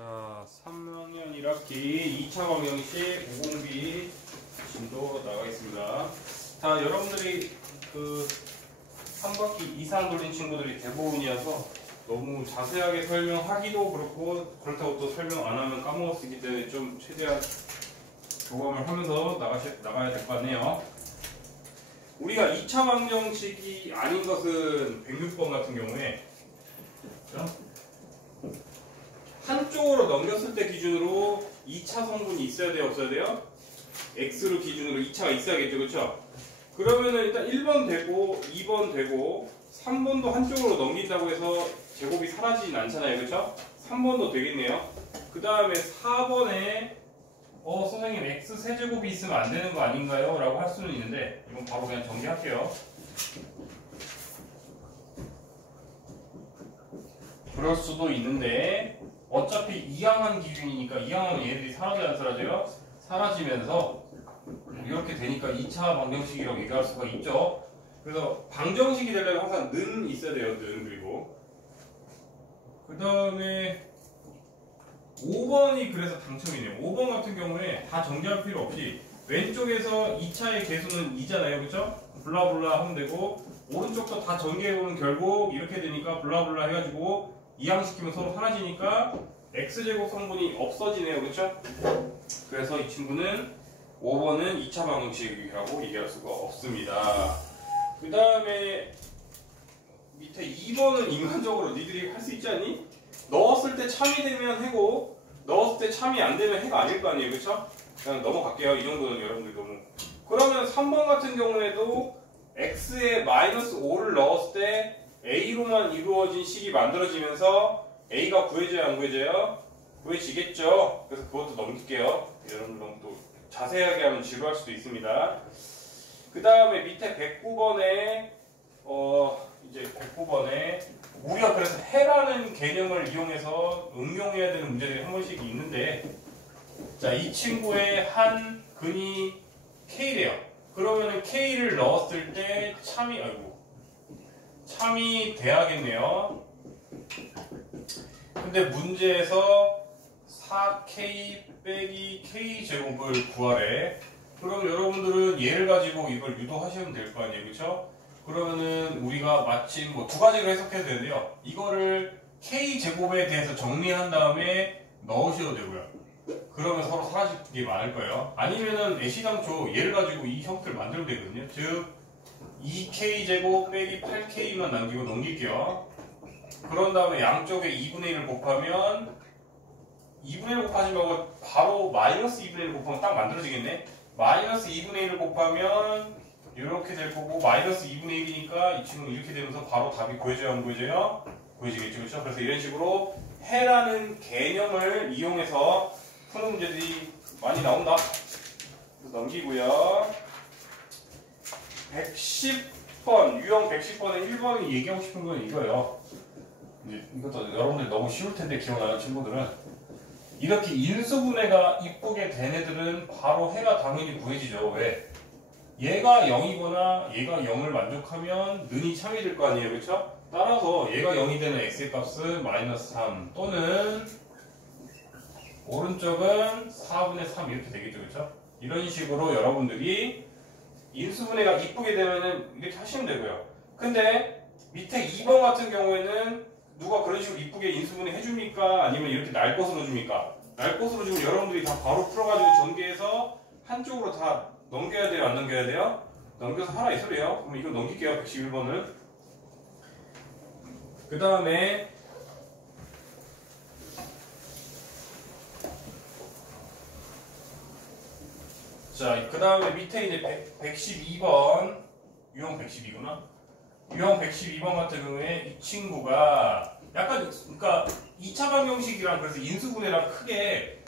자, 3학년 1학기 2차 방정식 50B 진도 나가 있습니다. 자, 여러분들이 그 3학기 이상 돌린 친구들이 대부분이어서 너무 자세하게 설명하기도 그렇고 그렇다고 또 설명 안 하면 까먹었기 때문에 좀 최대한 교감을 하면서 나가야 될 것 같네요. 우리가 2차 방정식이 아닌 것은 106번 같은 경우에 한쪽으로 넘겼을 때 기준으로 2차 성분이 있어야 돼요? 없어야 돼요? X로 기준으로 2차가 있어야겠죠, 그렇죠? 그러면은 일단 1번 되고 2번 되고 3번도 한쪽으로 넘긴다고 해서 제곱이 사라지진 않잖아요, 그렇죠? 3번도 되겠네요. 그 다음에 4번에 선생님 X 세제곱이 있으면 안 되는 거 아닌가요? 라고 할 수는 있는데 이건 바로 그냥 정리할게요. 그럴 수도 있는데 어차피 이항한 기준이니까 이항하면 얘네들이 사라져야 안 사라져요? 사라지면서 이렇게 되니까 2차 방정식이라고 얘기할 수가 있죠. 그래서 방정식이 되려면 항상 는 있어야 돼요. 는. 그리고 그 다음에 5번이 그래서 당첨이네요. 5번 같은 경우에 다 정리할 필요 없이 왼쪽에서 2차의 개수는 2잖아요. 그렇죠? 블라블라 하면 되고 오른쪽도 다 전개해보면 결국 이렇게 되니까 블라블라 해가지고 이항시키면 서로 사라지니까 X제곱 성분이 없어지네요. 그렇죠? 그래서 이 친구는 5번은 2차 방정식이라고 얘기할 수가 없습니다. 그 다음에 밑에 2번은 인간적으로 니들이 할 수 있지 않니? 넣었을 때 참이 되면 해고 넣었을 때 참이 안 되면 해가 아닐 거 아니에요. 그렇죠? 그냥 넘어갈게요. 이 정도는 여러분들 너무. 그러면 3번 같은 경우에도 X에 마이너스 5를 넣었을 때 A로만 이루어진 식이 만들어지면서 A가 구해져야 안 구해져요? 구해지겠죠? 그래서 그것도 넘길게요. 여러분들 너무 또 자세하게 하면 지루할 수도 있습니다. 그 다음에 밑에 109번에 이제 109번에 우리가 그래서 해라는 개념을 이용해서 응용해야 되는 문제들이 한 번씩 있는데 자, 이 친구의 한 근이 K래요. 그러면은 K를 넣었을 때 참이 돼야겠네요. 근데 문제에서 4K 빼기 K제곱을 구하래. 그럼 여러분들은 얘를 가지고 이걸 유도하시면 될 거 아니에요. 그쵸? 그러면은 우리가 마침 두 가지로 해석해도 되는데요. 이거를 K제곱에 대해서 정리한 다음에 넣으셔도 되고요. 그러면 서로 사라질 게 많을 거예요. 아니면은 애시당초 얘를 가지고 이 형태를 만들면 되거든요. 즉 2K제곱 빼기 8K만 남기고 넘길게요. 그런 다음에 양쪽에 2분의 1을 곱하면 2분의 1 곱하지 말고 바로 마이너스 2분의 1 곱하면 딱 만들어지겠네. 마이너스 2분의 1을 곱하면 이렇게 될 거고 마이너스 2분의 1이니까 이 친구는 이렇게 되면서 바로 답이 구해져야 안 구해져요? 구해지겠죠. 그렇죠? 그래서 이런 식으로 해라는 개념을 이용해서 푸는 문제들이 많이 나온다. 그래서 넘기고요. 110번, 유형 110번에 1번이 얘기하고 싶은 건 이거예요. 이제 이것도 여러분들 너무 쉬울 텐데 기억나는 친구들은 이렇게 인수분해가 이쁘게 된 애들은 바로 해가 당연히 구해지죠. 왜? 얘가 0이거나 얘가 0을 만족하면 는이 참이 될 거 아니에요. 그렇죠? 따라서 얘가 0이 되는 x의 값은 마이너스 3 또는 오른쪽은 4분의 3 이렇게 되겠죠. 그렇죠? 이런 식으로 여러분들이 인수분해가 이쁘게 되면은 이렇게 하시면 되고요. 근데 밑에 2번 같은 경우에는 누가 그런 식으로 이쁘게 인수분해 해줍니까? 아니면 이렇게 날 것으로 줍니까? 날 것으로 주면 여러분들이 다 바로 풀어가지고 전개해서 한쪽으로 다 넘겨야 돼요? 안 넘겨야 돼요? 넘겨서 하나 있어래요. 그럼 이거 넘길게요. 111번은. 그 다음에 자, 그 다음에 밑에 이제 112번 유형 112구나. 유형 112번 같은 경우에 이 친구가 약간 그러니까 2차 방정식이랑 그래서 인수분해랑 크게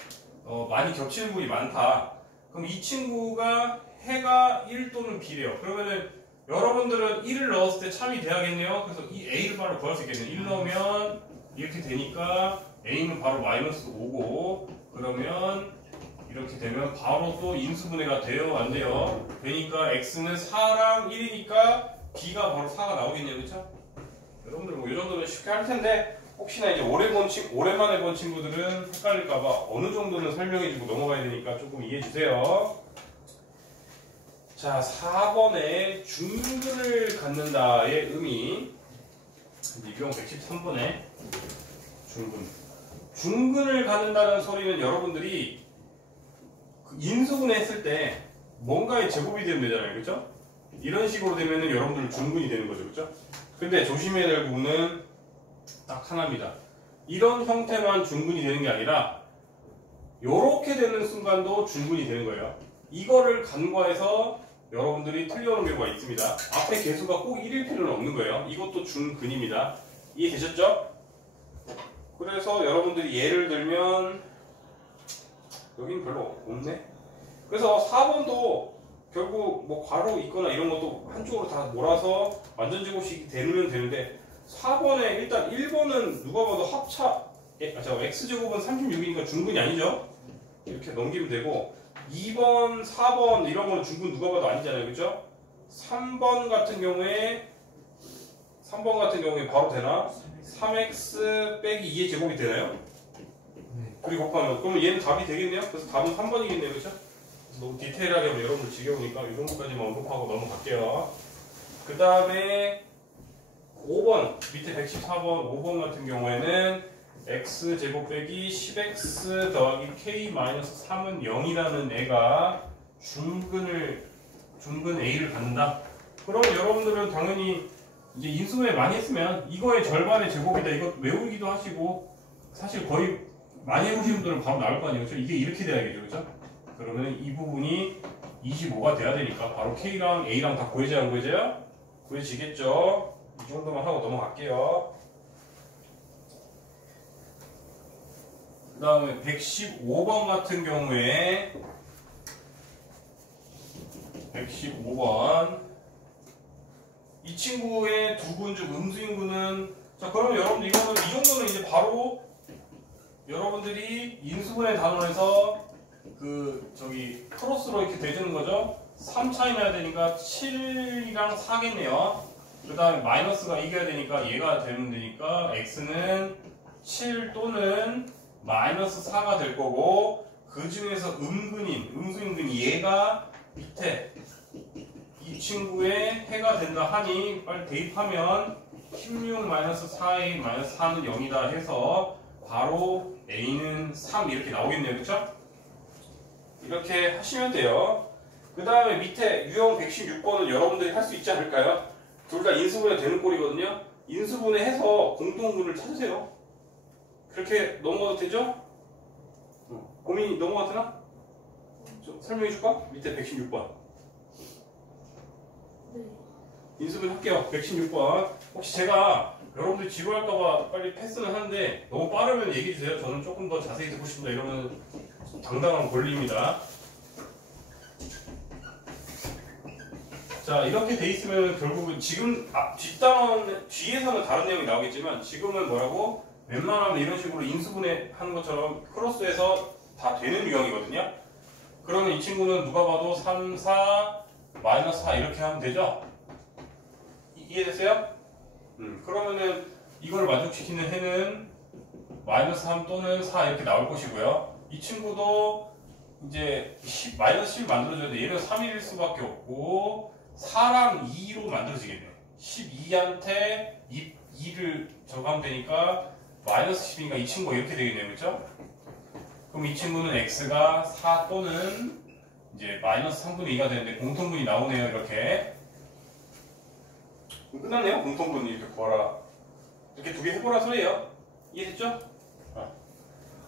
많이 겹치는 부분이 많다. 그럼 이 친구가 해가 1 또는 B래요. 그러면은 여러분들은 1을 넣었을 때 참이 돼야겠네요. 그래서 이 A를 바로 구할 수 있겠네요. 1 넣으면 이렇게 되니까 A는 바로 마이너스 5고 그러면 이렇게 되면 바로 또 인수분해가 돼요? 안 돼요? 되니까 X는 4랑 1이니까 B가 바로 4가 나오겠네요. 그렇죠? 여러분들 뭐 이 정도면 쉽게 할 텐데 혹시나 이제 오랜만에 본 친구들은 헷갈릴까봐 어느 정도는 설명해주고 넘어가야 되니까 조금 이해해주세요. 자, 4번에 중근을 갖는다의 의미. 유형 113번에 중근을 갖는다는 소리는 여러분들이 인수분해 했을 때 뭔가의 제곱이 되면 되잖아요. 그렇죠? 이런 식으로 되면은 여러분들 중근이 되는 거죠. 그렇죠? 근데 조심해야 될 부분은 딱 하나입니다. 이런 형태만 중근이 되는 게 아니라 이렇게 되는 순간도 중근이 되는 거예요. 이거를 간과해서 여러분들이 틀려오는 경우가 있습니다. 앞에 개수가 꼭 1일 필요는 없는 거예요. 이것도 중근입니다. 이해되셨죠? 그래서 여러분들이 예를 들면 여긴 별로 없네. 그래서 4번도 결국 뭐 괄호 있거나 이런 것도 한쪽으로 다 몰아서 완전 제곱식이 되면 되는데 4번에 일단 1번은 누가 봐도 x제곱은 36이니까 중근이 아니죠? 이렇게 넘기면 되고 2번, 4번 이런 거는 중근 누가 봐도 아니잖아요. 그죠? 3번 같은 경우에 바로 되나? 3x 빼기 2의 제곱이 되나요? 그리고 곱하면 그러면 얘는 답이 되겠네요? 그래서 답은 3번이겠네요. 그죠? 너무 디테일하게 하면 여러분들 지겨우니까 이 정도까지만 언급하고 넘어갈게요. 그 다음에 5번 밑에 114번 5번 같은 경우에는 x제곱 빼기 10x 더하기 k-3은 0이라는 애가 중근 a를 갖는다. 그럼 여러분들은 당연히 이제 인수분해 많이 했으면 이거의 절반의 제곱이다 이거 외우기도 하시고 사실 거의 많이 해보신 분들은 바로 나올 거 아니에요. 그렇죠? 이게 이렇게 돼야겠죠. 그렇죠? 그러면 이 부분이 25가 돼야 되니까 바로 k랑 a랑 다 구해져야 안 구해져요? 구해지겠죠? 이 정도만 하고 넘어갈게요. 그 다음에 115번 같은 경우에 115번 이 친구의 두근 중 음수인근은 자 그러면 여러분들 이거는 이 정도는 이제 바로 여러분들이 인수분해 단원에서 크로스로 이렇게 대주는 거죠. 3 차이 나야 되니까 7이랑 4겠네요. 그 다음에 마이너스가 이겨야 되니까 얘가 되면 되니까 x는 7 또는 마이너스 4가 될 거고 그 중에서 음수인근 얘가 밑에 이 친구의 해가 된다 하니 빨리 대입하면 16 마이너스 4a 마이너스 4는 0이다 해서 바로 a는 3 이렇게 나오겠네요. 그쵸? 이렇게 하시면 돼요. 그 다음에 밑에 유형 116번은 여러분들이 할 수 있지 않을까요? 둘 다 인수분해 되는 꼴이거든요. 인수분해 해서 공통분을 찾으세요. 그렇게 넘어가도 되죠? 고민이 넘어가도 되나? 좀 설명해 줄까? 밑에 116번. 네. 인수분해 할게요. 116번. 혹시 제가 여러분들 지루할까봐 빨리 패스는 하는데 너무 빠르면 얘기해 주세요. 저는 조금 더 자세히 듣고 싶습니다. 이러면 당당한 권리입니다. 자, 이렇게 돼 있으면 결국은 지금 뒷단원 뒤에서는 다른 내용이 나오겠지만 지금은 뭐라고? 웬만하면 이런 식으로 인수분해 하는 것처럼 크로스해서 다 되는 유형이거든요. 그러면 이 친구는 누가 봐도 3, 4, 마이너스 4 이렇게 하면 되죠? 이해됐어요? 그러면은 이걸 만족시키는 해는 마이너스 3 또는 4 이렇게 나올 것이고요. 이 친구도 이제 마이너스 10 만들어줘야 돼. 얘는 3일일 수밖에 없고 4랑 2로 만들어지겠네. 12한테 2를 적하면 되니까 마이너스 10이니까 이 친구가 이렇게 되겠네요. 그렇죠? 그럼 이 친구는 x가 4 또는 이제 마이너스 3분의 2가 되는데 공통분이 나오네요. 이렇게 끝났네요. 공통분 이렇게 구하라. 이렇게 두 개 해보라 소리예요. 이해됐죠?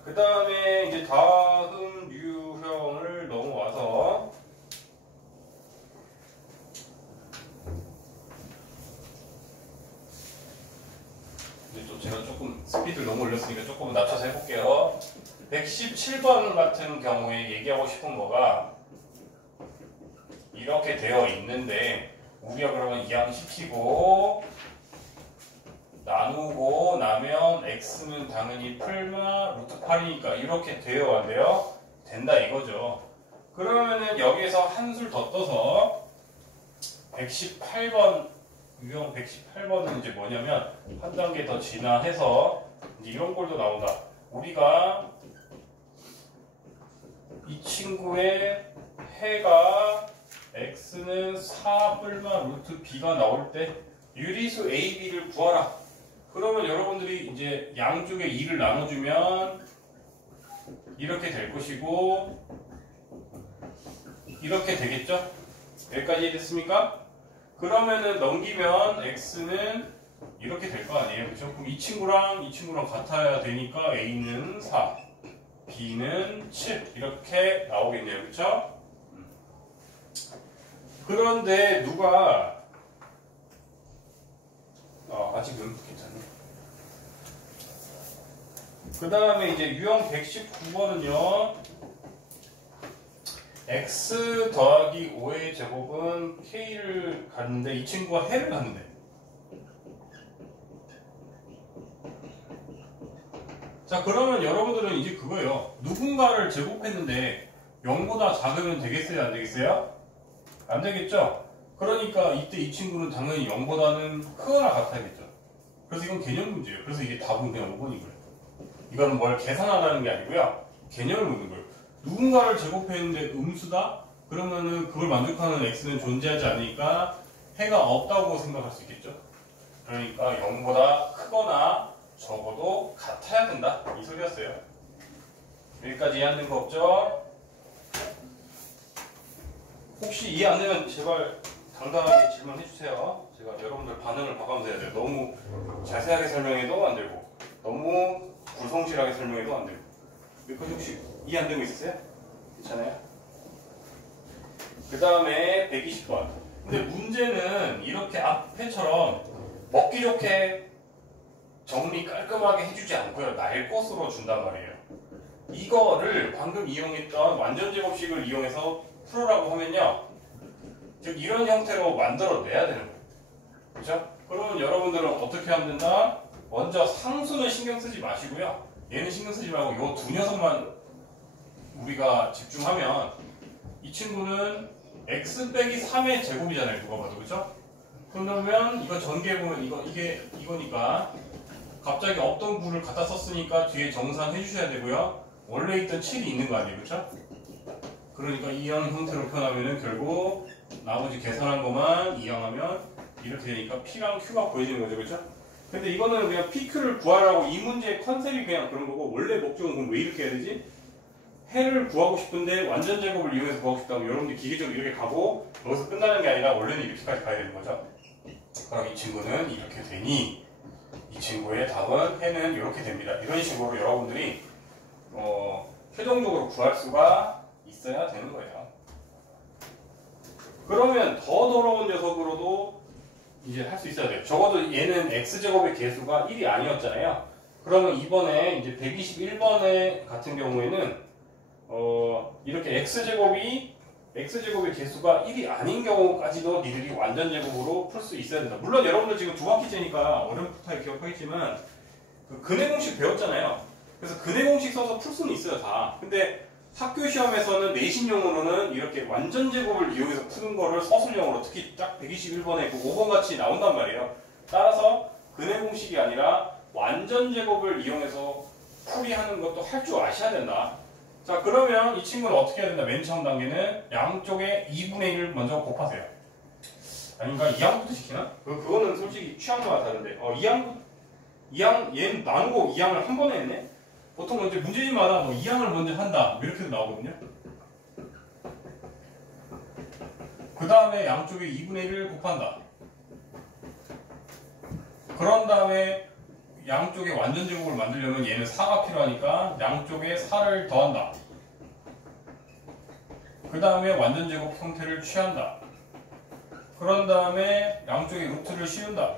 그 다음에 이제 다음 유형을 넘어와서 이제 또 제가 조금 스피드를 너무 올렸으니까 조금 낮춰서 해볼게요. 117번 같은 경우에 얘기하고 싶은 거가 이렇게 되어 있는데 우리가 그러면 이항시키고 나누고 나면 x는 당연히 풀마 루트 8이니까 이렇게 되어야 돼요. 된다 이거죠. 그러면은 여기에서 한술 더 떠서 118번 유형 118번은 이제 뭐냐면 한 단계 더 진화해서 이제 이런 꼴도 나온다. 우리가 이 친구의 해가 x는 4불마 루트 b가 나올 때 유리수 a, b를 구하라. 그러면 여러분들이 이제 양쪽에 2를 나눠주면 이렇게 될 것이고 이렇게 되겠죠? 여기까지 됐습니까? 그러면은 넘기면 x는 이렇게 될 거 아니에요, 그렇죠? 그럼 이 친구랑 같아야 되니까 a는 4, b는 7 이렇게 나오겠네요, 그렇죠? 그런데 누가 아직은 괜찮네. 그 다음에 이제 유형 119번은요. x 더하기 5의 제곱은 k를 갖는데 이 친구가 해를 갖는데. 자, 그러면 여러분들은 이제 그거예요. 누군가를 제곱했는데 0보다 작으면 되겠어요? 안 되겠어요? 안 되겠죠? 그러니까 이때 이 친구는 당연히 0보다는 크거나 같아야겠죠. 그래서 이건 개념 문제예요. 그래서 이게 답은 그냥 5번인 거예요. 이거는 뭘 계산하라는 게 아니고요. 개념을 묻는 거예요. 누군가를 제곱했는데 음수다? 그러면은 그걸 만족하는 x는 존재하지 않으니까 해가 없다고 생각할 수 있겠죠. 그러니까 0보다 크거나 적어도 같아야 된다. 이 소리였어요. 여기까지 이해 안 된 거 없죠? 혹시 이해 안 되면 제발 당당하게 질문해 주세요. 제가 여러분들 반응을 봐가면서 해야 돼요. 너무 자세하게 설명해도 안 되고 너무 불성실하게 설명해도 안 되고. 여기까지 혹시 이해 안 되고 있으세요? 괜찮아요? 그 다음에 120번. 근데 문제는 이렇게 앞에처럼 먹기 좋게 정리 깔끔하게 해주지 않고요. 날 것으로 준단 말이에요. 이거를 방금 이용했던 완전제곱식을 이용해서 풀으라고 하면요. 즉 이런 형태로 만들어내야 되는 거예요. 그렇죠? 그러면 여러분들은 어떻게 하면 된다? 먼저 상수는 신경 쓰지 마시고요. 얘는 신경 쓰지 말고 요 두 녀석만 우리가 집중하면 이 친구는 x 빼기 3의 제곱이잖아요. 누가 봐도. 그렇죠? 그러면 이거 전개해보면 이거니까 갑자기 없던 구를 갖다 썼으니까 뒤에 정산해 주셔야 되고요. 원래 있던 7이 있는 거 아니에요. 그렇죠? 그러니까 이형 형태로 표현하면은 결국 나머지 계산한 것만 이항하면 이렇게 되니까 P랑 Q가 보여지는 거죠. 그렇죠? 근데 이거는 그냥 PQ를 구하라고 이 문제의 컨셉이 그냥 그런 거고 원래 목적은 그럼 왜 이렇게 해야 되지? 해를 구하고 싶은데 완전 제곱을 이용해서 구하고 싶다면 여러분들 기계적으로 이렇게 가고 여기서 끝나는 게 아니라 원래는 이렇게까지 가야 되는 거죠. 그럼 이 친구는 이렇게 되니 이 친구의 답은 해는 이렇게 됩니다. 이런 식으로 여러분들이 최종적으로 구할 수가 있어야 되는 거예요. 그러면 더 더러운 녀석으로도 이제 할 수 있어야 돼요. 적어도 얘는 x제곱의 개수가 1이 아니었잖아요. 그러면 이번에 이제 121번에 같은 경우에는 이렇게 x제곱의 개수가 1이 아닌 경우까지도 니들이 완전 제곱으로 풀 수 있어야 된다. 물론 여러분들 지금 두 학기째니까 어렴풋하게 기억하겠지만 그 근해 공식 배웠잖아요. 그래서 근해 공식 써서 풀 수는 있어요 다. 근데 학교 시험에서는 내신용으로는 이렇게 완전 제곱을 이용해서 푸는 거를 서술형으로 특히 딱 121번에 그 5번 같이 나온단 말이에요. 따라서 근해 공식이 아니라 완전 제곱을 이용해서 풀이하는 것도 할 줄 아셔야 된다. 자, 그러면 이 친구는 어떻게 해야 된다? 맨 처음 단계는 양쪽에 2분의 1을 먼저 곱하세요. 아닌가? 2항부터 시키나? 그거는 솔직히 취향마다 다른데. 2항, 얘는 나누고 2항을 한 번에 했네? 보통 이제 문제집마다 2항을 먼저 한다. 이렇게도 나오거든요. 그 다음에 양쪽에 2분의 1을 곱한다. 그런 다음에 양쪽에 완전 제곱을 만들려면 얘는 4가 필요하니까 양쪽에 4를 더한다. 그 다음에 완전 제곱 형태를 취한다. 그런 다음에 양쪽에 루트를 씌운다.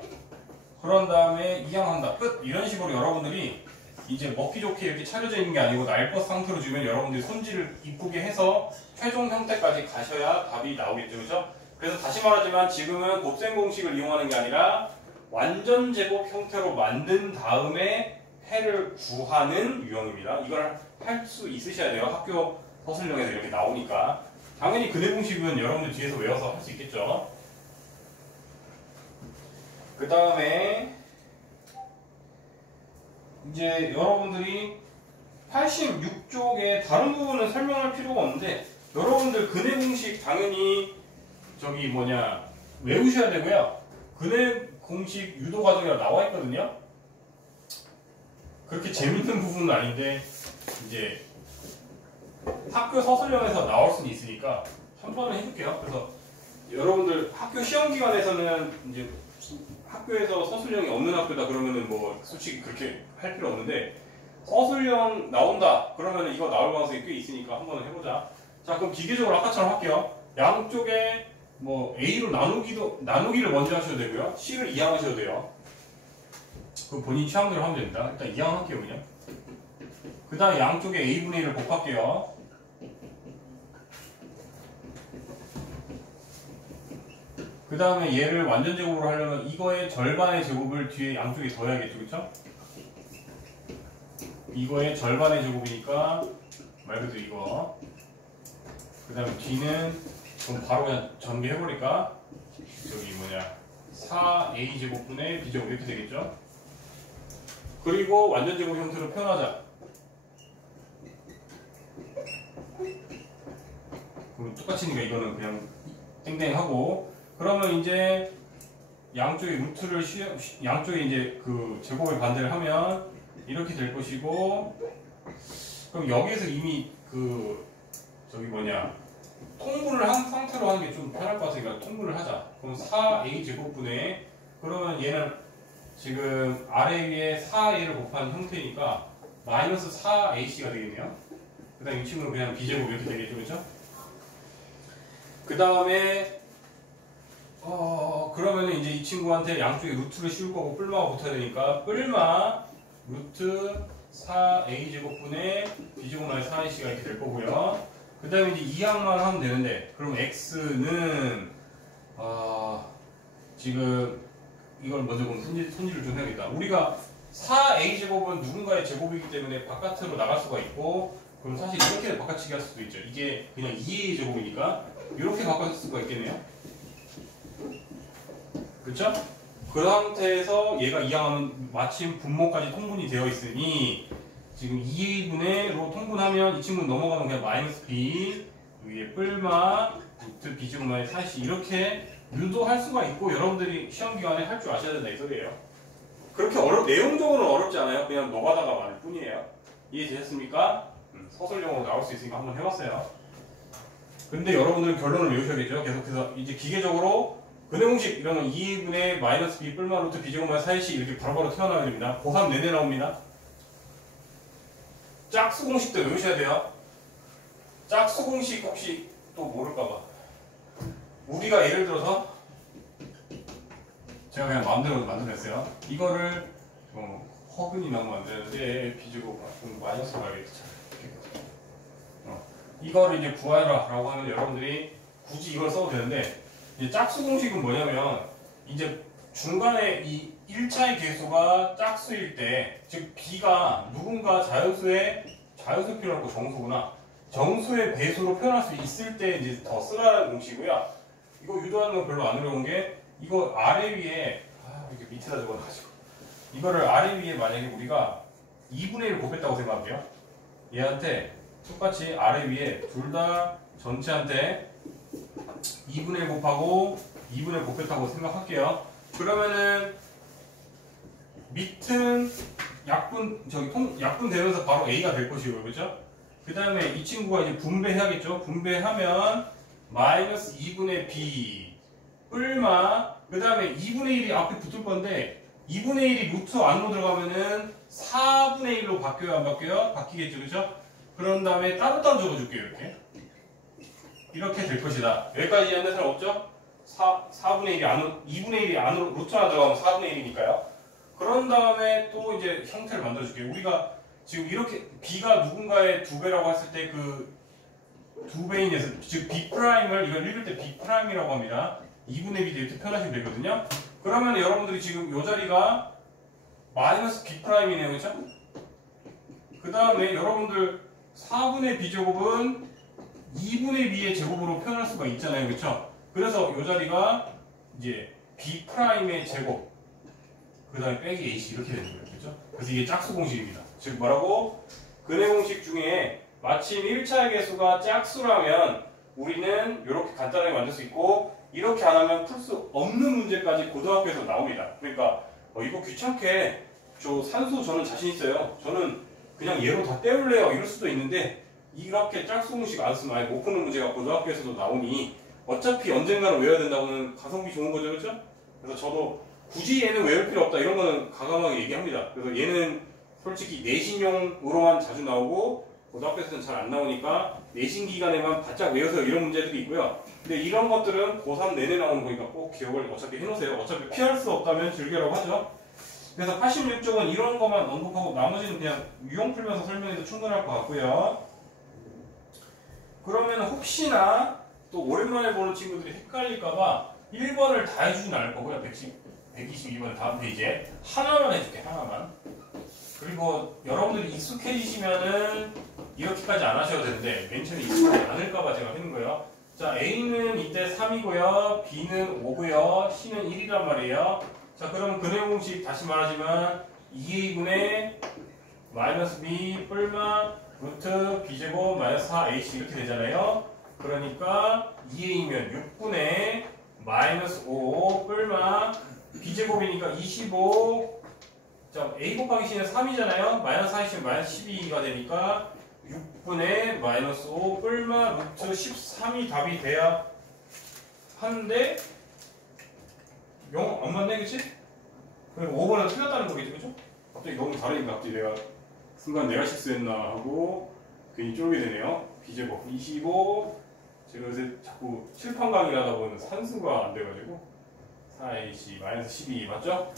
그런 다음에 이항한다. 끝! 이런 식으로 여러분들이 이제 먹기 좋게 이렇게 차려져 있는 게 아니고 날 것 상태로 주면 여러분들이 손질을 이쁘게 해서 최종 형태까지 가셔야 답이 나오겠죠. 그죠? 그래서 다시 말하지만 지금은 곱셈 공식을 이용하는 게 아니라 완전 제곱 형태로 만든 다음에 해를 구하는 유형입니다. 이걸 할 수 있으셔야 돼요. 학교 서술형에서 이렇게 나오니까. 당연히 근해 공식은 여러분들 뒤에서 외워서 할 수 있겠죠. 그 다음에 이제 여러분들이 86쪽에 다른 부분은 설명할 필요가 없는데 여러분들 근해 공식 당연히 저기 뭐냐 외우셔야 되고요. 근해 공식 유도 과정이라 나와 있거든요. 그렇게 재밌는 부분은 아닌데 이제 학교 서술형에서 나올 수는 있으니까 한 번은 해줄게요. 그래서 여러분들 학교 시험 기간에서는 이제 학교에서 서술형이 없는 학교다 그러면은 뭐 솔직히 그렇게 할 필요 없는데 서술형 나온다 그러면은 이거 나올 가능성이 꽤 있으니까 한 번은 해보자. 자 그럼 기계적으로 아까처럼 할게요. 양쪽에 뭐 A로 나누기를 먼저 하셔도 되고요. C를 이항하셔도 돼요. 그럼 본인 취향대로 하면 됩니다. 일단 이항할게요 그냥. 그 다음에 양쪽에 A분의 1을 곱할게요. 그 다음에 얘를 완전 제곱으로 하려면 이거의 절반의 제곱을 뒤에 양쪽에 더해야겠죠, 그쵸? 이거의 절반의 제곱이니까 말 그대로 이거. 그 다음에 뒤는 그럼 바로 그냥 전개해버릴까? 저기 뭐냐 4a 제곱분의 b 제곱 이렇게 되겠죠? 그리고 완전 제곱 형태로 표현하자. 그럼 똑같으니까 이거는 그냥 땡땡하고. 그러면 이제 양쪽의 루트를 양쪽에 이제 그 제곱의 반대를 하면 이렇게 될 것이고, 그럼 여기에서 이미 그 저기 뭐냐 통분을 한 상태로 하는 게 좀 편할 것 같으니까 통분을 하자. 그럼 4a 제곱분의 그러면 얘는 지금 아래 위에 4a를 곱한 형태니까 마이너스 4ac가 되겠네요. 그 다음에 이 친구는 그냥 b제곱 이렇게 되겠죠, 그렇죠? 그 다음에 그러면 이제 이 친구한테 양쪽에 루트를 씌울 거고 뿔마가 붙어야 되니까 뿔마 루트 4a 제곱분의 b 제곱 마이너스 4ac가 이렇게 될 거고요. 그 다음에 이제 이항만 하면 되는데 그럼 x는 지금 이걸 먼저 그럼 손질을 좀 해야겠다. 우리가 4a 제곱은 누군가의 제곱이기 때문에 바깥으로 나갈 수가 있고, 그럼 사실 이렇게 바깥치기 할 수도 있죠. 이게 그냥 2a 제곱이니까 이렇게 바꿔줄 수가 있겠네요. 그렇죠? 그 상태에서 얘가 이항하면 마침 분모까지 통분이 되어 있으니 지금 2a분의로 통분하면 이 친구는 넘어가면 그냥 마이너스 b 위에 뿔마 루트 b 제곱 마이너스 4c 이렇게 유도할 수가 있고 여러분들이 시험 기간에 할 줄 아셔야 된다 이 소리예요. 그렇게 내용적으로는 어렵지 않아요. 그냥 노가다가 많을 뿐이에요. 이해되셨습니까? 서술형으로 나올 수 있으니까 한번 해봤어요. 근데 여러분들은 결론을 외우셔야겠죠. 계속해서 이제 기계적으로 근해공식 이러면 2분의 마이너스 b 뿔마 루트 b 제곱 마이너스 4c 이렇게 바로바로 튀어나와야 됩니다. 고3 내내 나옵니다. 짝수 공식도 외우셔야 돼요. 짝수 공식 혹시 또 모를까봐. 우리가 예를 들어서 제가 그냥 마음대로 만들었어요. 이거를 허근이 나오면 안 되는데 b제곱 마이너스 가야겠죠. 이거를 이제 구하라 라고 하면 여러분들이 굳이 이걸 써도 되는데, 이제 짝수 공식은 뭐냐면 이제 중간에 이 1차의 계수가 짝수일 때, 즉 b가 누군가 자연수 표현하고 정수구나. 정수의 배수로 표현할 수 있을 때 이제 더 쓰라는 공식이고요. 이거 유도하는 건 별로 안 어려운 게 이거 아래 위에 이렇게 밑에다 적어가지고 이거를 아래 위에 만약에 우리가 2분의 1을 곱했다고 생각할게요. 얘한테 똑같이 아래 위에 둘 다 전체한테 2분의 1 곱하고 2분의 1 곱했다고 생각할게요. 그러면은 밑은 약분 되면서 바로 A가 될 것이고요. 그죠? 그 다음에 이 친구가 이제 분배해야겠죠? 분배하면 마이너스 2분의 B 뿔마 그 다음에 2분의 1이 앞에 붙을 건데 2분의 1이 루트 안으로 들어가면은 4분의 1로 바뀌어요? 안 바뀌어요? 바뀌겠죠? 그죠? 그런 다음에 따로따로 적어줄게요. 이렇게 될 것이다. 여기까지 이해하는 사람 없죠? 4분의 1이 안으로 2분의 1이 안으로 루트 하나 들어가면 4분의 1이니까요. 그런 다음에 또 이제 형태를 만들어줄게요. 우리가 지금 이렇게 b가 누군가의 2배라고 했을 때 그 2배인 녀석, 즉 b'을 이걸 읽을 때 b'이라고 합니다. 2분의 b 이렇게 표현하시면 되거든요. 그러면 여러분들이 지금 이 자리가 마이너스 b'이네요. 그렇죠? 그 다음에 여러분들 4분의 b제곱은 2분의 b의 제곱으로 표현할 수가 있잖아요. 그렇죠? 그래서 이 자리가 이제 b'의 제곱 그 다음에 빼기 ac 이렇게 되는 거예요. 그렇죠? 그래서 이게 짝수 공식입니다. 즉 뭐라고? 근해 공식 중에 마침 1차의 개수가 짝수라면 우리는 이렇게 간단하게 만들 수 있고 이렇게 안 하면 풀 수 없는 문제까지 고등학교에서 나옵니다. 그러니까 이거 귀찮게 저 산수 저는 자신 있어요. 저는 그냥 얘로 다 때울래요. 이럴 수도 있는데 이렇게 짝수 공식 안 쓰면 아예 못 푸는 문제가 고등학교에서도 나오니 어차피 언젠가는 외워야 된다고는 가성비 좋은 거죠. 그렇죠? 그래서 저도 굳이 얘는 외울 필요 없다 이런 거는 과감하게 얘기합니다. 그래서 얘는 솔직히 내신용으로만 자주 나오고 고등학교에서는 잘 안 나오니까 내신 기간에만 바짝 외워서 이런 문제들이 있고요. 근데 이런 것들은 고3 내내 나오는 거니까 꼭 기억을 어차피 해놓으세요. 어차피 피할 수 없다면 즐겨라고 하죠. 그래서 86쪽은 이런 것만 언급하고 나머지는 그냥 유형 풀면서 설명해도 충분할 것 같고요. 그러면 혹시나 또 오랜만에 보는 친구들이 헷갈릴까봐 1번을 다 해주진 않을 거고요. 122번 다음 페이지에 하나만 해줄게. 하나만. 그리고 여러분들이 익숙해지시면은 이렇게까지 안 하셔도 되는데 맨 처음에 익숙하지 않을까봐 제가 하는 거예요. 자, A는 이때 3이고요. B는 5고요. C는 1이란 말이에요. 자, 그럼 근해 공식 다시 말하지만 2A분의 마이너스 B 뿔마 루트 B제곱 마이너스 4AC 이렇게 되잖아요. 그러니까 2A면 6분의 마이너스 5 뿔마 B제곱이니까 25. 자, A 곱하기 C는 3이잖아요. 마이너스 4C는 마이너스 12가 되니까 6분의 마이너스 5 뿔마 루트 13이 답이 돼야 하는데 영어 안 맞네, 그치? 그럼 5번은 틀렸다는 거겠지, 그쵸? 갑자기 너무 다르니까 갑자기 내가 순간 내가 실수했나 하고 괜히 쫄게 되네요. B제곱 25. 제가 요새 자꾸 칠판 강의를 하다 보면 산수가 안 돼가지고 4AC 마이너스 12 맞죠?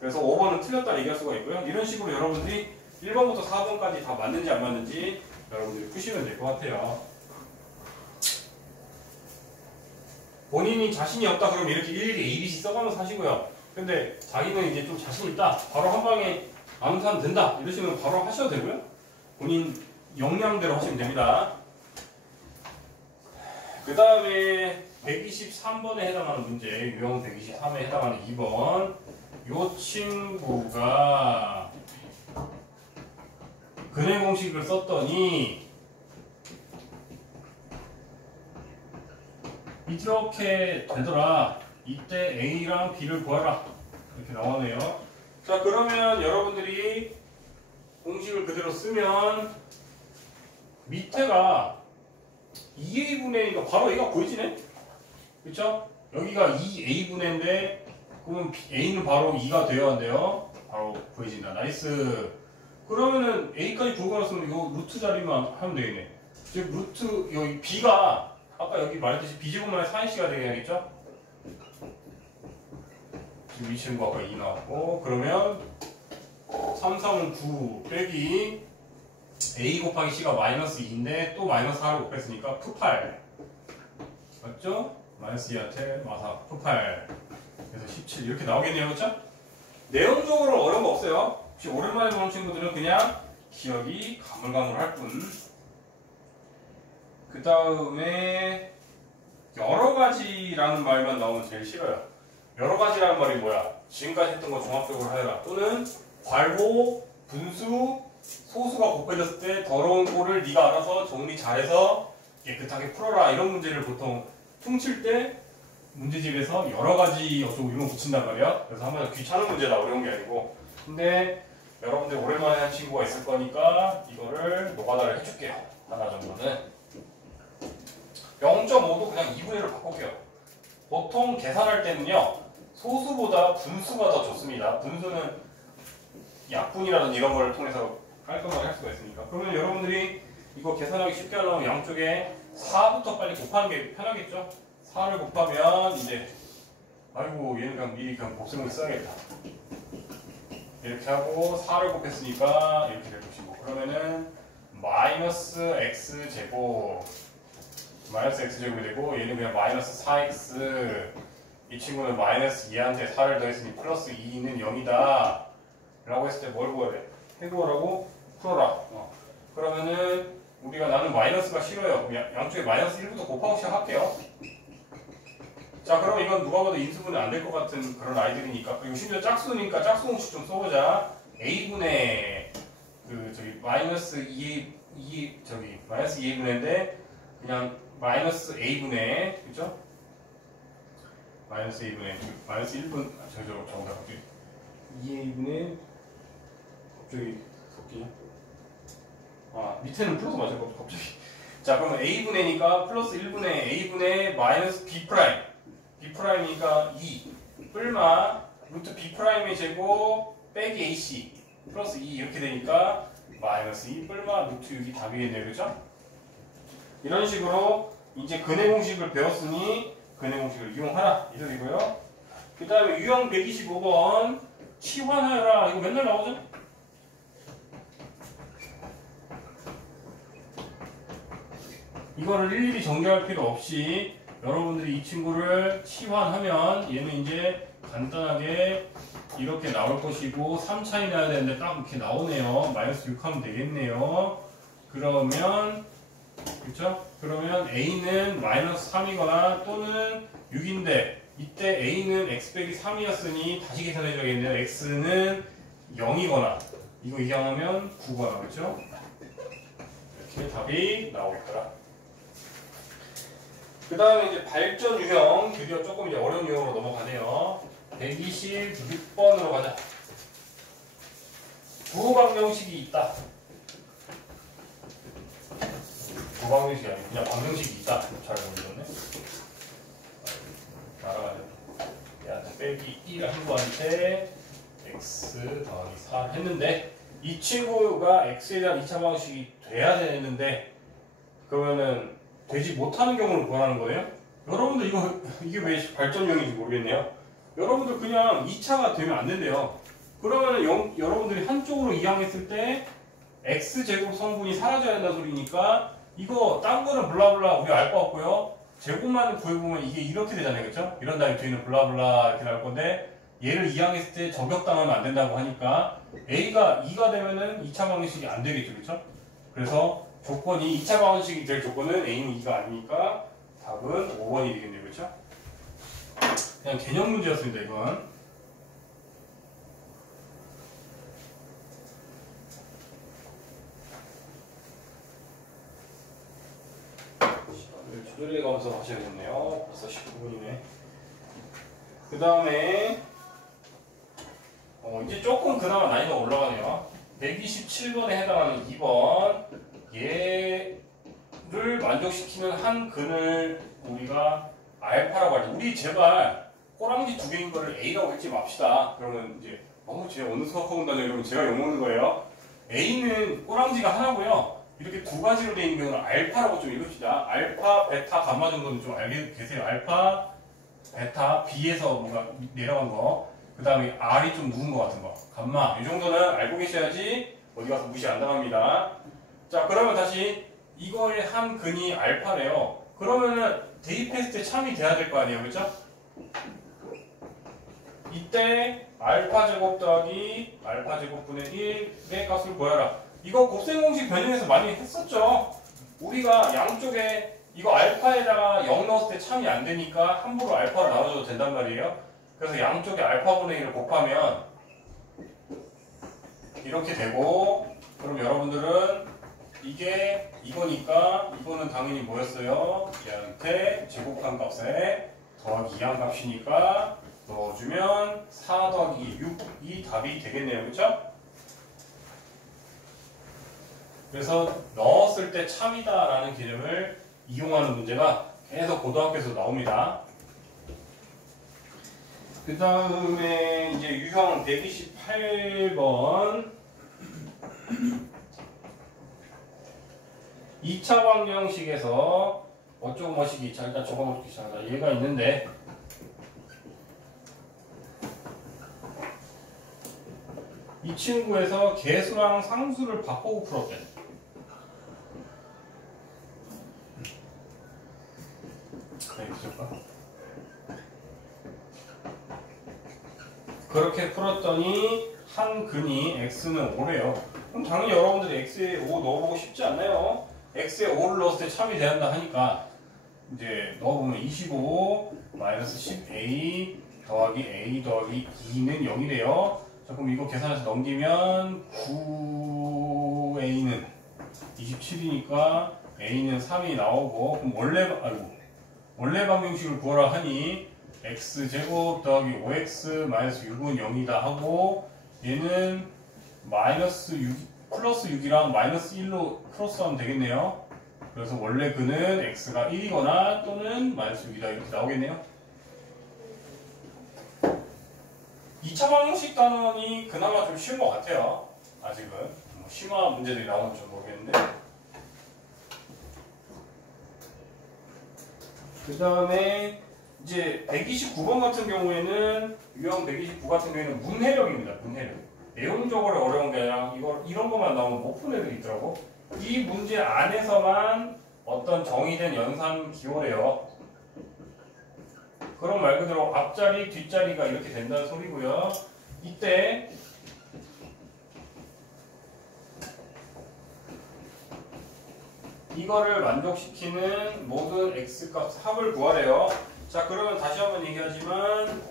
그래서 5번은 틀렸다 얘기할 수가 있고요. 이런 식으로 여러분들이 1번부터 4번까지 다 맞는지 안 맞는지 여러분들이 푸시면 될 것 같아요. 본인이 자신이 없다 그러면 이렇게 일일이 ABC 써가면서 하시고요. 근데 자기는 이제 좀 자신 있다. 바로 한 방에 암산 된다. 이러시면 바로 하셔도 되고요. 본인 역량대로 하시면 됩니다. 그 다음에 123번에 해당하는 문제, 유형 123에 해당하는 2번. 요 친구가 근해 공식을 썼더니 이렇게 되더라. 이때 A랑 B를 구하라. 이렇게 나오네요. 자, 그러면 여러분들이 공식을 그대로 쓰면 밑에가 2A분의 이거 바로 A가 보이지네? 그쵸? 여기가 2A분의인데 그러면 A는 바로 2가 되어야 한대요. 바로 보여진다. 나이스. 그러면은 A까지 구하고 났으면 이거 루트 자리만 하면 되겠네. 즉 루트 여기 B가 아까 여기 말했듯이 B제곱만의 4C가 되겠죠? 지금 이 친구가 아까 2 나왔고 그러면 3, 3은 9 빼기 A 곱하기 C가 마이너스 2인데 또 마이너스 4를 곱했으니까 푸8 맞죠? 마이너스 2한테 마사 푸8 그래서 17 이렇게 나오겠네요. 그렇죠? 내용적으로 어려운 거 없어요. 혹시 오랜만에 보는 친구들은 그냥 기억이 가물가물할 뿐. 그 다음에 여러 가지라는 말만 나오면 제일 싫어요. 여러 가지라는 말이 뭐야? 지금까지 했던 거 종합적으로 해라. 또는 괄호, 분수, 소수가 곱해졌을 때 더러운 꼴을 네가 알아서 정리 잘해서 깨끗하게 풀어라. 이런 문제를 보통 퉁칠 때 문제집에서 여러 가지 어쩌고 이런 거 붙인단 말이야. 그래서 한번 귀찮은 문제다. 어려운 게 아니고. 근데 여러분들 오랜만에 한 친구가 있을 거니까 이거를 노가다를 해줄게요. 하나 정도는 0.5도 그냥 2분의 1로 바꿀게요. 보통 계산할 때는요 소수보다 분수가 더 좋습니다. 분수는 약분이라든지 이런 걸 통해서 깔끔하게 할 수가 있으니까. 그러면 여러분들이 이거 계산하기 쉽게 하려면 양쪽에 4부터 빨리 곱하는 게 편하겠죠? 4를 곱하면 이제 아이고 얘는 그냥 미리 그냥 곱셈을 써야겠다. 이렇게 하고 4를 곱했으니까 이렇게 될 것이고 그러면은 마이너스 x제곱 마이너스 x제곱이 되고 얘는 그냥 마이너스 4x 이 친구는 마이너스 2한테 4를 더했으니 플러스 2는 0이다 라고 했을 때 뭘 구해야 돼? 해구하라고 풀어라. 그러면은 우리가 나는 마이너스가 싫어요. 양쪽에 마이너스 1부터 곱하고 시작할게요. 자, 그럼 이건 누가 봐도 인수분해 안 될 것 같은 그런 아이들이니까. 그리고 심지어 짝수니까 짝수 공식 좀 써보자. a분의 마이너스 2a분의인데 그냥 마이너스 a분의 그죠? 마이너스 a분의 마이너스 1분 정답 2a분의 갑자기 섞이냐? 밑에는 플러스 맞을 것 같아 갑자기. 자 그러면 a분의니까 플러스 1분의 a분의 마이너스 b'이니까 2 뿔마 루트 b'의 제곱 빼기 ac 플러스 2 이렇게 되니까 마이너스 2 뿔마 루트 6이 답이겠네요. 그죠? 이런 식으로 이제 근해 공식을 배웠으니 근해 공식을 이용하라 이 소리고요. 그 다음에 유형 125번 치환하여라. 이거 맨날 나오죠? 이거를 일일이 정리할 필요 없이 여러분들이 이 친구를 치환하면 얘는 이제 간단하게 이렇게 나올 것이고 3차이 나야 되는데 딱 이렇게 나오네요. 마이너스 6 하면 되겠네요. 그러면 그렇죠? 그러면 A는 마이너스 3이거나 또는 6인데 이때 A는 x 빼기 3이었으니 다시 계산해 줘야겠네요. X는 0이거나 이거 이항하면 9거나 그렇죠? 이렇게 답이 나올 거라. 그 다음에 이제 발전 유형 드디어 조금 이제 어려운 유형으로 넘어가네요. 126번으로 가자. 부호방정식이 있다. 부호방정식이 아니고 그냥 방정식이 있다. 잘 모르겠네. 날아가자. 얘한테 빼기 1 한 거한테 x 더하기 4 했는데 이 친구가 x에 대한 2차 방정식이 돼야 되는데 그러면은 되지 못하는 경우를 구하는 거예요? 여러분들 이게 왜 발전형인지 모르겠네요. 여러분들 그냥 2차가 되면 안 된대요. 그러면은 여러분들이 한쪽으로 이항했을 때 x제곱 성분이 사라져야 한다는 소리니까 이거 딴 거는 블라블라 우리 알 거 없고요. 제곱만 구해보면 이게 이렇게 되잖아요. 그렇죠? 이런 다음에 뒤에는 블라블라 이렇게 나올 건데 얘를 이항했을 때 저격당하면 안 된다고 하니까 a가 2가 되면은 2차 방정식이 안 되겠죠. 그렇죠? 그래서 조건이 2차 방정식이 될 조건은 a는 2가 아니니까 답은 5번이 되겠네요. 그렇죠? 그냥 개념 문제였습니다. 이건. 시간을 조절해 가면서 하셔야겠네요. 벌써 19분이네. 그 다음에 이제 조금 그나마 난이도가 올라가네요. 127번에 해당하는 2번 얘를 만족시키는 한 근을 우리가 알파라고 하죠. 우리 제발 꼬랑지 두 개인 거를 A라고 읽지 맙시다. 그러면 이제 쟤 어느 수학학원 다녀 이러면 제가 욕먹는 거예요. A는 꼬랑지가 하나고요. 이렇게 두 가지로 되어 있는 경우는 알파라고 좀 읽읍시다. 알파, 베타, 감마 정도는 좀 알게 계세요. 알파, 베타, B에서 뭔가 내려간 거. 그 다음에 R이 좀 누운 것 같은 거. 감마. 이 정도는 알고 계셔야지 어디 가서 무시 안 당합니다. 자, 그러면 다시 이거의 한 근이 알파래요. 그러면은 대입했을 때 참이 돼야 될 거 아니에요. 그렇죠? 이때 알파 제곱 더하기 알파 제곱분의 1의 값을 구하라. 이거 곱셈 공식 변형해서 많이 했었죠. 우리가 양쪽에 이거 알파에다가 0 넣었을 때 참이 안 되니까 함부로 알파로 나눠줘도 된단 말이에요. 그래서 양쪽에 알파분의 1을 곱하면 이렇게 되고, 그럼 여러분들은 이게 이거니까 이거는 당연히 뭐였어요? 얘한테 제곱한 값에 더하기 2한 값이니까 넣어주면 4 더하기 6이 답이 되겠네요. 그렇죠? 그래서 넣었을 때 참이다라는 개념을 이용하는 문제가 계속 고등학교에서 나옵니다. 그 다음에 이제 유형 128번 2차 방정식에서 어쩌고 뭐시기 일단 적어놓기 시작하자. 얘가 있는데 이 친구에서 개수랑 상수를 바꾸고 풀었대. 그래, 그럴까? 그렇게 풀었더니 한 근이 x는 5래요. 그럼 당연히 여러분들이 x에 5 넣어보고 싶지 않나요? x에 5를 넣었을 때 참이 돼야 한다 하니까 이제 넣어보면 25 마이너스 10a 더하기 a 더하기 2는 0이래요. 자, 그럼 이거 계산해서 넘기면 9a는 27이니까 a는 3이 나오고, 그럼 원래 방정식을 구하라 하니 x제곱 더하기 5x 마이너스 6은 0이다 하고, 얘는 마이너스 6, 플러스 6이랑 마이너스 1로 크로스하면 되겠네요. 그래서 원래 그는 x가 1이거나 또는 마이너스 6이다 이렇게 나오겠네요. 2차 방정식 단원이 그나마 좀 쉬운 것 같아요. 아직은 뭐 심화 문제들이 나오는지 좀 모르겠는데. 그 다음에 이제 129번 같은 경우에는, 유형 129 같은 경우에는 문해력입니다. 문해력. 내용적으로 어려운 게 아니라 이런 것만 나오면 못 푸는 애들이 있더라고. 이 문제 안에서만 어떤 정의된 연산 기호래요. 그럼 말 그대로 앞자리, 뒷자리가 이렇게 된다는 소리고요. 이때 이거를 만족시키는 모든 x값 합을 구하래요. 자, 그러면 다시 한번 얘기하지만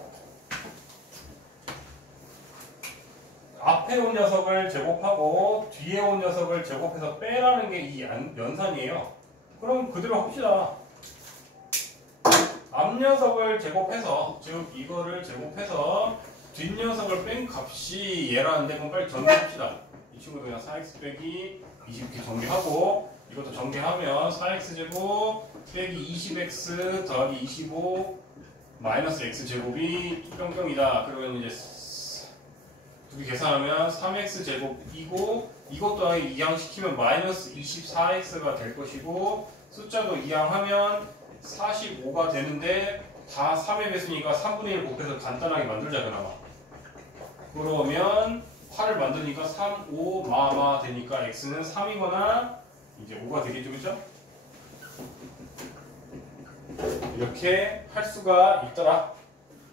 앞에 온 녀석을 제곱하고 뒤에 온 녀석을 제곱해서 빼라는 게 이 연산이에요. 그럼 그대로 합시다. 앞 녀석을 제곱해서, 즉 이거를 제곱해서 뒷 녀석을 뺀 값이 얘라는데, 그럼 빨리 전개합시다. 이 친구도 그냥 4x 빼기 20 이렇게 전개하고, 이것도 전개하면 4x제곱 빼기 20x 더하기 25 마이너스 x제곱이 뿅뿅이다. 그러면 이제 두 개 계산하면 3x제곱이고, 이것 또한 이항시키면 마이너스 24x가 될 것이고, 숫자도 이항하면 45가 되는데, 다 3의 배수니까 3분의 1 곱해서 간단하게 만들자, 그나마. 그러면 8을 만드니까 3, 5, 마마 되니까 x는 3이거나 이제 5가 되겠죠, 그죠? 이렇게 할 수가 있더라.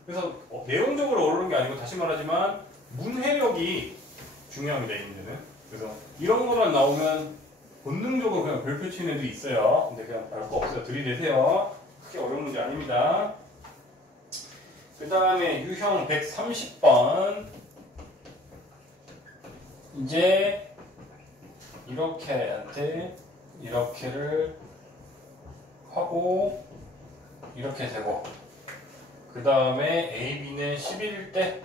그래서 내용적으로 어려운 게 아니고, 다시 말하지만 문해력이 중요합니다, 이 문제는. 그래서 이런 거만 나오면 본능적으로 그냥 별표 치는 애들이 있어요. 근데 그냥 별거 없어요. 들이대세요. 크게 어려운 문제 아닙니다. 그 다음에 유형 130번. 이제 이렇게한테 이렇게를 하고 이렇게 되고, 그 다음에 a, b는 11일 때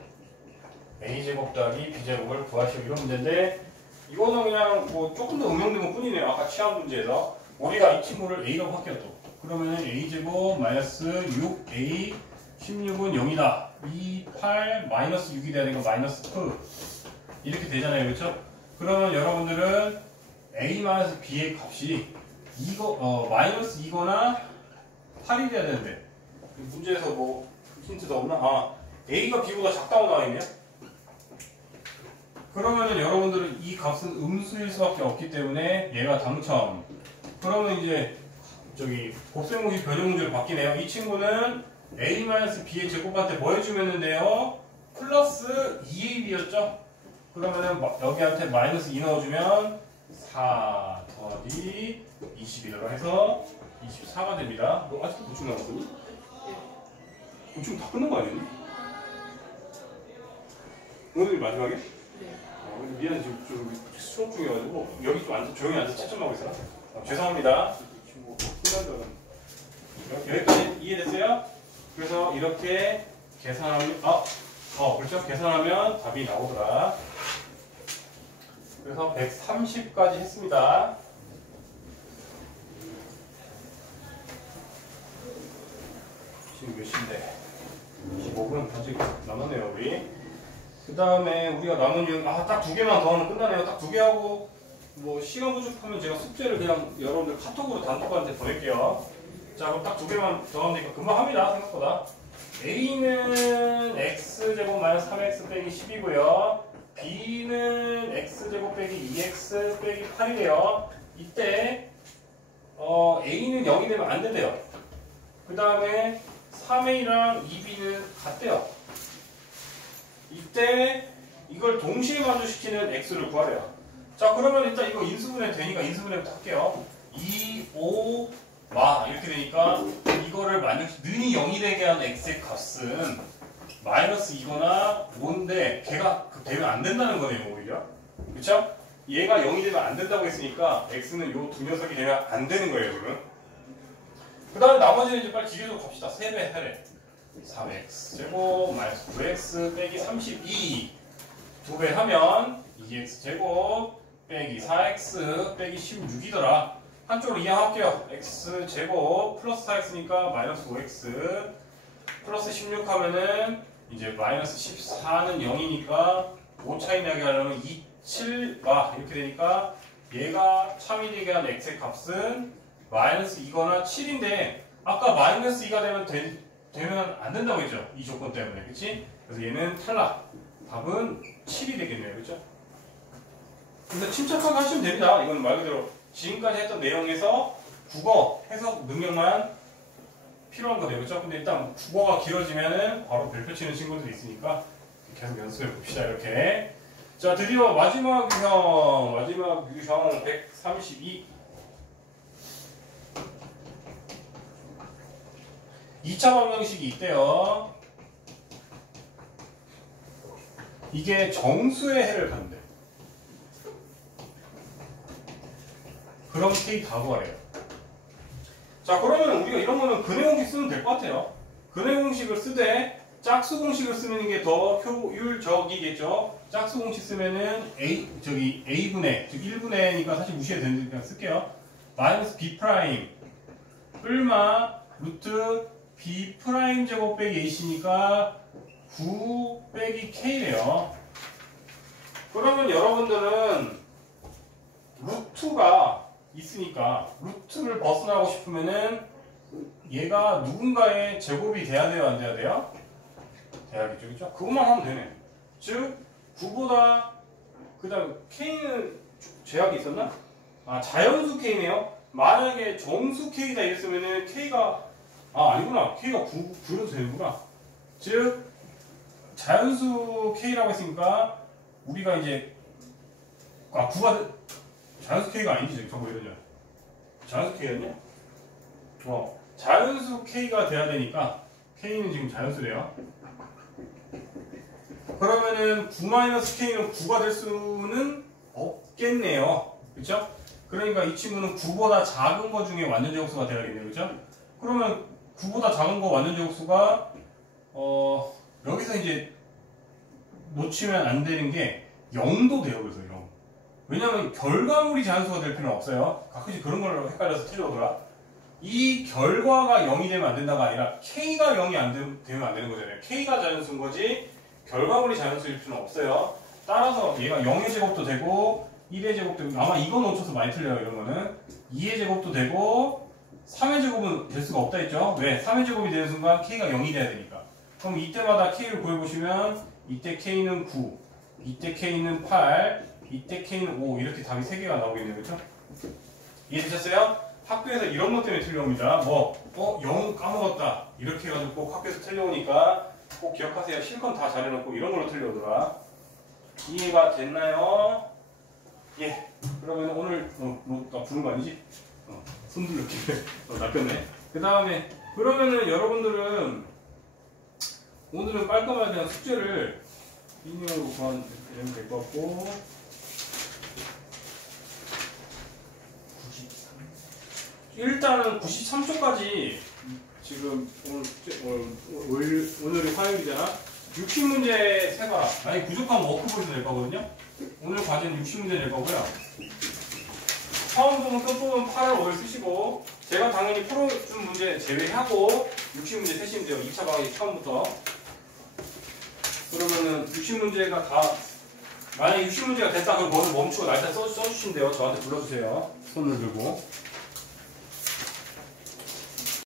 a제곱 더하기 b제곱을 구하시오, 이런 문제인데, 이거는 그냥 뭐 조금 더 응용된 것 뿐이네요. 아까 취한 문제에서 우리가 이 친구를 a라고 할게요. 또 그러면 a제곱 마이너스 6a 16은 0이다. 2, 8 마이너스 6이 돼야 되니까 마이너스 2 이렇게 되잖아요, 그렇죠? 그러면 여러분들은 a 마이너스 b의 값이 마이너스 2거나 8이 돼야 되는데, 문제에서 뭐 힌트도 없나? a가 b보다 작다고 나와있네요. 그러면은 여러분들은 이 값은 음수일 수밖에 없기 때문에 얘가 당첨. 그러면 이제 곱셈공식 변형 문제로 바뀌네요. 이 친구는 a-b의 제곱한테 뭐 해주면 돼요? 플러스 2ab였죠? 그러면은 여기한테 마이너스 2 넣어주면 4 더하기 21으로 해서 24가 됩니다. 너 아직도 보충 남았거니? 보충 다 끝난 거 아니니? 오늘 마지막에? 미안해, 지금 좀 수업 중이어가지고 여기 좀 앉아, 조용히 앉아서 채점하고 있어. 죄송합니다. 여기까지 이해됐어요? 그래서 이렇게 계산하면 그렇죠? 계산하면 답이 나오더라. 그래서 130까지 했습니다. 지금 몇 시인데? 15분 아직 남았네요, 우리. 그 다음에 우리가 남은 유형, 딱 2개만 더 하면 끝나네요. 딱 2개 하고, 뭐, 시간 부족하면 제가 숙제를 그냥 여러분들 카톡으로 단톡한테 보낼게요. 자, 그럼 딱 2개만 더 하면 되니까 금방 합니다, 생각보다. A는 X제곱 마이너스 3X 빼기 10이고요. B는 X제곱 빼기 2X 빼기 8이래요. 이때, A는 0이 되면 안 된대요. 그 다음에 3A랑 2B는 같대요. 이때 이걸 동시에 만족시키는 x를 구하래요. 자, 그러면 일단 이거 인수분해 되니까 인수분해부터 할게요. 2, 5, 마 이렇게 되니까 이거를 능이 0이 되게 하는 x의 값은 마이너스 2거나 5인데 걔가 되면 안 된다는 거네요, 오히려. 그쵸? 얘가 0이 되면 안 된다고 했으니까 x는 요 두 녀석이 되면 안 되는 거예요, 그러면. 그 다음에 나머지는 이제 빨리 기계로 갑시다. 3배 하래. 3x 제곱 마이너스 9x 빼기 32 2배 하면 2x 제곱 빼기 4x 빼기 16이더라. 한쪽으로 이항할게요. x 제곱 플러스 4x니까 마이너스 5x 플러스 16 하면은 이제 마이너스 14는 0이니까 5 차이 나게 하려면 2, 7, 이렇게 되니까 얘가 참이 되게 한 x의 값은 마이너스 2거나 7인데 아까 마이너스 2가 되면 안 된다고 했죠. 이 조건 때문에. 그치? 그래서 얘는 탈락. 답은 7이 되겠네요. 그쵸? 근데 침착하게 하시면 됩니다. 이건 말 그대로 지금까지 했던 내용에서 국어 해석 능력만 필요한 거네요. 그쵸? 근데 일단 국어가 길어지면은 바로 별표 치는 친구들이 있으니까 계속 연습해 봅시다. 이렇게. 자, 드디어 마지막 유형 132. 2차 방정식이 있대요. 이게 정수의 해를 간대. 그럼 K 다 구하래요. 자, 그러면 우리가 이런 거는 근해 공식 쓰면 될 것 같아요. 근해 공식을 쓰되 짝수 공식을 쓰는 게 더 효율적이겠죠. 짝수 공식 쓰면은 A분의, 즉 1분의니까 사실 무시해도 되는데 그냥 쓸게요. 마이너스 B 프라임 뿔마 루트 B 프라임 제곱 빼기 A씨니까 9 빼기 K래요. 그러면 여러분들은 루트가 있으니까 루트를 벗어나고 싶으면은 얘가 누군가의 제곱이 돼야 돼요, 안 돼야 돼요? 돼야겠죠, 그죠? 그것만 하면 되네. 즉 9보다 그 다음 K는 제약이 있었나? 아, 자연수 K네요. 만약에 정수 K다 이랬으면은 K가 아니구나. K가 9로 되는구나. 즉 자연수 K라고 했으니까 우리가 이제 9가 자연수 K가 아니지. 저거 이러냐. 자연수 K였냐? 자연수 K가 돼야 되니까 K는 지금 자연수래요. 그러면은 9-K는 9가 될 수는 없겠네요. 그쵸? 그러니까 이 친구는 9보다 작은 거 중에 완전 제곱수가 되어야겠네요. 그쵸? 그러면 9보다 작은 거 완전 제곱수가 여기서 이제 놓치면 안 되는 게 0도 돼요. 그래서 0. 왜냐면 결과물이 자연수가 될 필요는 없어요. 가끔씩 그런 걸로 헷갈려서 틀려오더라. 이 결과가 0이 되면 안 된다가 아니라 K가 0이 되면 안 되는 거잖아요. K가 자연수인 거지 결과물이 자연수일 필요는 없어요. 따라서 얘가 0의 제곱도 되고 1의 제곱도 되고 아마 이거 놓쳐서 많이 틀려요. 이런 거는 2의 제곱도 되고 3의 제곱은 될 수가 없다 했죠. 왜? 3의 제곱이 되는 순간 K가 0이 돼야 되니까. 그럼 이때마다 K를 구해보시면 이때 K는 9, 이때 K는 8, 이때 K는 5 이렇게 답이 3개가 나오겠네요. 그렇죠? 이해되셨어요? 학교에서 이런 것 때문에 틀려옵니다. 0 까먹었다 이렇게 해가지고 꼭 학교에서 틀려오니까 꼭 기억하세요. 실컷 다 잘해놓고 이런 걸로 틀려오더라. 이해가 됐나요? 예. 그러면 오늘 나 부른 거 아니지? 손 들렸기 낚였네. 그 다음에 그러면은 여러분들은 오늘은 깔끔하게 그냥 숙제를 인용으로 구하면 될 것 같고 일단은 93초까지 지금 오늘이 화요일이잖아. 60문제 세봐라. 만약에 부족하면 워크북에서 낼 거거든요. 오늘 과제는 60문제 낼 거고요. 처음 부분 끝부분 8월 5일 쓰시고 제가 당연히 풀어준 문제 제외하고 60문제 세시면 돼요. 2차 방학이 처음부터. 그러면은 60문제가 다 만약에 60문제가 됐다 그럼 거기서 멈추고 날짜 써주시면 돼요. 저한테 불러주세요. 손을 들고.